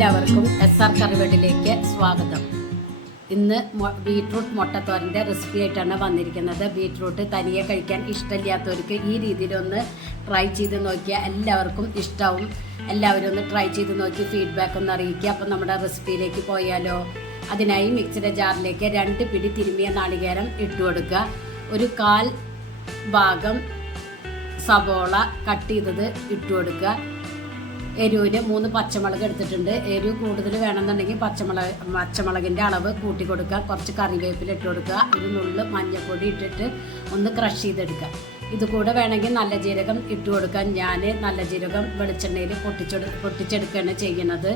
എല്ലാവർക്കും SR കറിവേട്ടിലേക്ക് സ്വാഗതം. ഇന്ന് ബീട്രൂട്ട് മുട്ടത്തോരൻ്റെ റെസിപ്പി ആയിട്ടാണ് വന്നിരിക്കുന്നത്. ബീട്രൂട്ട് തനിയെ കഴിക്കാൻ ഇഷ്ടമില്ലാത്തവർക്ക് ഈ രീതിയിലൊന്ന് ട്രൈ ചെയ്ത് നോക്കിയാൽ എല്ലാവർക്കും ഇഷ്ടമാവും. എല്ലാവരും ഒന്ന് ട്രൈ ചെയ്ത് നോക്കി ഫീഡ്ബാക്ക് ഒന്ന് അറിയിക്കുക. അപ്പോൾ നമ്മുടെ റെസിപ്പിയിലേക്ക് പോയാലോ? അതിനായി മിക്സിയുടെ ജാറിലേക്ക് 2 പിടി തിരുമ്മിയ നാളികേരം ഇട്ട് കൊടുക്കുക. ഒരു 1/4 ഭാഗം സവോള കട്ട് ചെയ്തത് ഇട്ട് കൊടുക്കുക. എരിവിന് 3 പച്ചമുളക് എടുത്തിട്ടുണ്ട്. എരിവ് കൂടുതൽ വേണമെന്നുണ്ടെങ്കിൽ പച്ചമുളകിൻ്റെ അളവ് കൂട്ടി കൊടുക്കുക. കുറച്ച് കറിവേപ്പില ഇട്ട് കൊടുക്കുക. ഒരു നുള്ള് മഞ്ഞൾപ്പൊടി ഇട്ടിട്ട് ഒന്ന് ക്രഷ് ചെയ്തെടുക്കുക. ഇത് കൂടെ വേണമെങ്കിൽ നല്ല ജീരകം ഇട്ട് കൊടുക്കാൻ. ഞാൻ നല്ല ജീരകം വെളിച്ചെണ്ണയിൽ പൊട്ടിച്ചെടുക്കുകയാണ് ചെയ്യുന്നത്.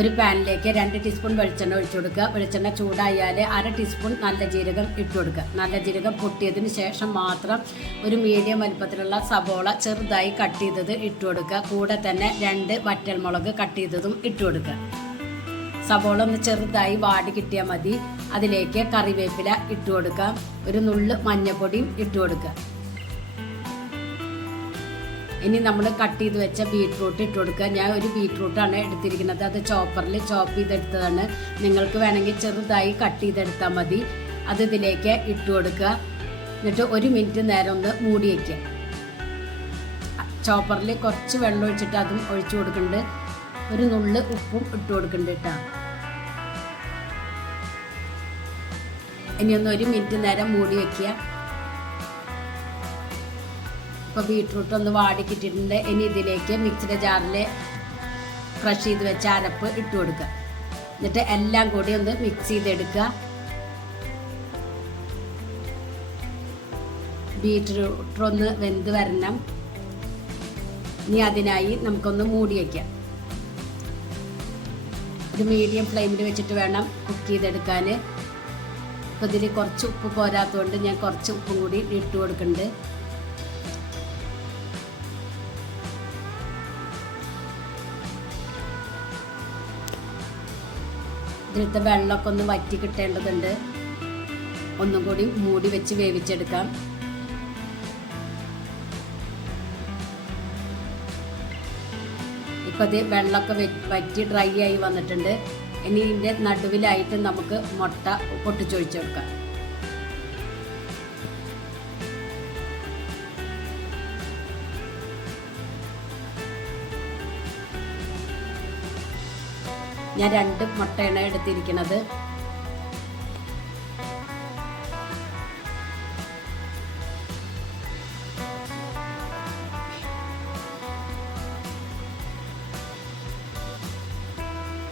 ഒരു പാനിലേക്ക് 2 ടീസ്പൂൺ വെളിച്ചെണ്ണ ഒഴിച്ചു കൊടുക്കുക. വെളിച്ചെണ്ണ ചൂടായാൽ 1/2 ടീസ്പൂൺ നല്ല ജീരകം ഇട്ട് കൊടുക്കുക. നല്ല ജീരകം പൊട്ടിയതിന് ശേഷം മാത്രം ഒരു മീഡിയം വലുപ്പത്തിലുള്ള സവോള ചെറുതായി കട്ട് ചെയ്തത് ഇട്ട് കൊടുക്കുക. കൂടെ തന്നെ 2 വറ്റൽമുളക് കട്ട് ചെയ്തതും ഇട്ട് കൊടുക്കുക. സവോള ഒന്ന് ചെറുതായി വാടി കിട്ടിയാൽ മതി. അതിലേക്ക് കറിവേപ്പില ഇട്ട് കൊടുക്കുക. ഒരു നുള്ള് മഞ്ഞൾപ്പൊടിയും ഇട്ട് കൊടുക്കുക. ഇനി നമ്മൾ കട്ട് ചെയ്ത് വെച്ച ബീട്രൂട്ട് ഇട്ട് കൊടുക്കുക. ഞാൻ ഒരു ബീട്രൂട്ടാണ് എടുത്തിരിക്കുന്നത്. അത് ചോപ്പറിൽ ചോപ്പ് ചെയ്തെടുത്തതാണ്. നിങ്ങൾക്ക് വേണമെങ്കിൽ ചെറുതായി കട്ട് ചെയ്തെടുത്താൽ മതി. അത് ഇതിലേക്ക് ഇട്ട് കൊടുക്കുക. എന്നിട്ട് 1 മിനിറ്റ് നേരം ഒന്ന് മൂടി വയ്ക്കുക. ചോപ്പറിൽ കുറച്ച് വെള്ളം ഒഴിച്ചിട്ട് അതും ഒഴിച്ചു കൊടുക്കുന്നുണ്ട്. ഒരു നുള്ള് ഉപ്പും ഇട്ട് കൊടുക്കുന്നുണ്ട് കേട്ടോ. ഇനി ഒന്ന് 1 മിനിറ്റ് നേരം മൂടി വയ്ക്കുക. ഇപ്പോൾ ബീട്രൂട്ട് ഒന്ന് വാടിക്കിട്ടിട്ടുണ്ട്. ഇനി ഇതിലേക്ക് മിക്സിയുടെ ജാറിൽ ക്രഷ് ചെയ്ത് വെച്ച അരപ്പ് ഇട്ട് കൊടുക്കുക. എന്നിട്ട് എല്ലാം കൂടി ഒന്ന് മിക്സ് ചെയ്തെടുക്കുക. ബീട്രൂട്ട് ഒന്ന് വെന്ത് വരണം. ഇനി അതിനായി നമുക്കൊന്ന് മൂടി വയ്ക്കാം. ഒരു മീഡിയം ഫ്ലെയിമിൽ വെച്ചിട്ട് വേണം കുക്ക് ചെയ്തെടുക്കാൻ. ഇപ്പോൾ ഇതിൽ കുറച്ച് ഉപ്പ് പോരാത്തതുകൊണ്ട് ഞാൻ കുറച്ച് ഉപ്പും കൂടി ഇട്ട് കൊടുക്കുന്നുണ്ട്. ഇതിലത്തെ വെള്ളമൊക്കെ ഒന്ന് വറ്റി കിട്ടേണ്ടതുണ്ട്. ഒന്നും കൂടി മൂടി വെച്ച് വേവിച്ചെടുക്കാം. ഇപ്പം അത് വെള്ളമൊക്കെ വറ്റി ഡ്രൈ ആയി വന്നിട്ടുണ്ട്. ഇനി ഇതിൻ്റെ നടുവിലായിട്ട് നമുക്ക് മുട്ട പൊട്ടിച്ചൊഴിച്ചെടുക്കാം. ഞാൻ 2 മുട്ടയാണ് എടുത്തിരിക്കുന്നത്.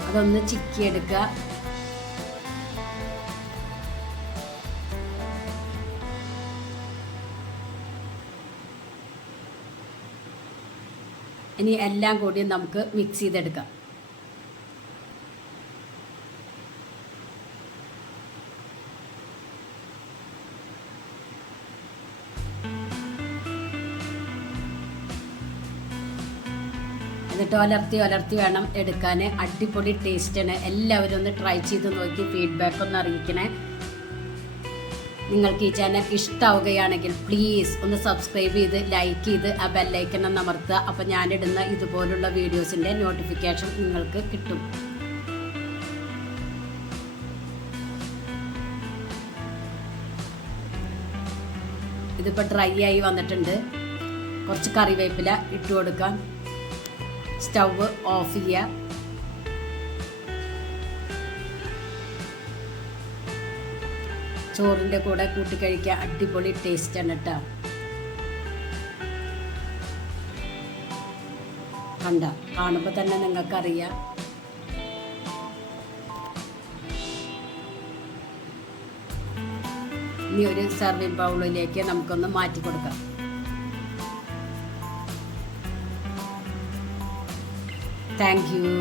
അതൊന്ന് ചിക്കിയെടുക്കുക. ഇനി എല്ലാം കൂടി നമുക്ക് മിക്സ് ചെയ്തെടുക്കാം. എന്നിട്ട് ഒലർത്തി വേണം എടുക്കാൻ. അടിപൊളി ടേസ്റ്റാണ്. എല്ലാവരും ഒന്ന് ട്രൈ ചെയ്ത് നോക്കി ഫീഡ്ബാക്ക് ഒന്ന് അറിയിക്കണേ. നിങ്ങൾക്ക് ഈ ചാനൽ ഇഷ്ടമാവുകയാണെങ്കിൽ പ്ലീസ് ഒന്ന് സബ്സ്ക്രൈബ് ചെയ്ത് ലൈക്ക് ചെയ്ത് ആ ബെല്ലൈക്കൺ ഒന്ന് അമർത്തുക. അപ്പോൾ ഞാനിടുന്ന ഇതുപോലുള്ള വീഡിയോസിൻ്റെ നോട്ടിഫിക്കേഷൻ നിങ്ങൾക്ക് കിട്ടും. ഇതിപ്പോൾ ഡ്രൈ ആയി വന്നിട്ടുണ്ട്. കുറച്ച് കറിവേപ്പില ഇട്ട് കൊടുക്കാം. സ്റ്റവ് ഓഫ് ചെയ്യുക. ചോറിൻ്റെ കൂടെ കൂട്ടി കഴിക്കുക. അടിപൊളി ടേസ്റ്റാണ് കേട്ടോ. കാണുമ്പോൾ തന്നെ നിങ്ങൾക്കറിയാം. ഇനി ഒരു സർവിംഗ് ബൗളിലേക്ക് നമുക്കൊന്ന് മാറ്റി കൊടുക്കാം. Thank you.